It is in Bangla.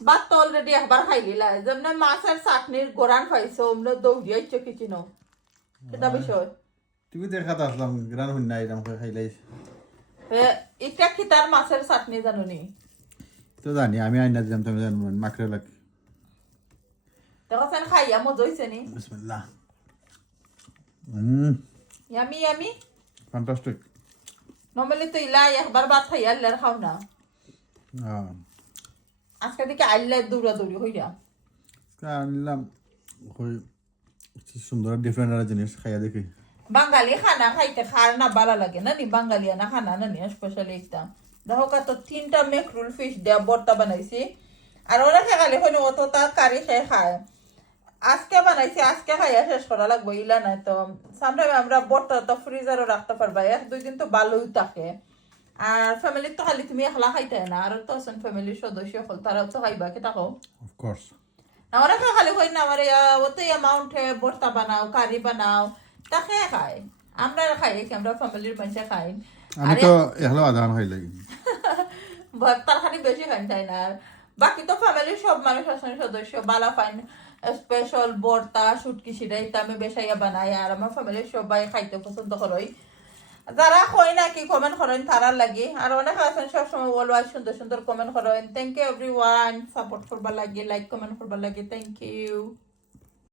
ভাত তো অলরেডি একবার খাইলিলা যেমন মাছের চাটনির গোরান খাইছো অমন দৌড়িয়েছো কিছু ন সেটা বিষয় তুমি দেখাতে আসলাম গ্রান হইন না এরকম করে খাইলাই এটা কি তার মাছের চাটনি জানুনি তো জানি আমি আইনা দিলাম তুমি জানো মাকড়ে লাগে দেখছেন খাইয়া মজা হয়েছে নি বিসমিল্লাহ ইয়ামি ইয়ামি ফ্যান্টাস্টিক নর্মালি তো ইলা একবার ভাত খাইয়া আর খাও না আজকে দিকে আইলে দৌড়াদৌড়ি হইয়া আনলাম সুন্দর ডিফারেন্ট একটা জিনিস খাইয়া দেখি বাঙালি খানা খাইতে খার না ভালো লাগে না নি বাঙালিয়ানা খানা না নি স্পেশালি একটা দেখো কত 3টা মেকরুল ফিশ দেয়া বর্তা বানাইছি আর ওরা খালি হইনি অত তরকারি খেয়ে খায় আজকে বানাইছি আজকে খাইয়া শেষ করা লাগবে ইলা নাই তো সামটাইম আমরা বর্তা তো ফ্রিজারও রাখতে পারবা 1-2 দিন তো ভালোই থাকে আর ফ্যামিলি তো খালি তুমি একলা খাইতে না আর তো আছেন ফ্যামিলির সদস্য হল তারাও তো খাইবা কি তাকো অফকোর্স আমরা খালি হই না আমার ওতেই অ্যামাউন্টে বর্তা বানাও কারি বানাও তাকে খায় আমরা খাই কি আমরা ফ্যামিলির মানুষে খাই আমি তো এহলো আদান হই লাগি ভর্তার খালি বেশি খাই তাই না আর বাকি তো ফ্যামিলির সব মানুষ আছেন সদস্য বালা ফাইন স্পেশাল বর্তা শুটকি সিটাই তো আমি বেশাইয়া বানাই আর আমার ফ্যামিলির সবাই খাইতে পছন্দ করই যারা কই না কি কমেন্ট করেন তারার লাগি আর অনেক আছেন সবসময় অলওয়াইজ সুন্দর সুন্দর কমেন্ট করেন থ্যাংক ইউ এভরিওয়ান সাপোর্ট করবার লাগে লাইক কমেন্ট করবার লাগে থ্যাংক ইউ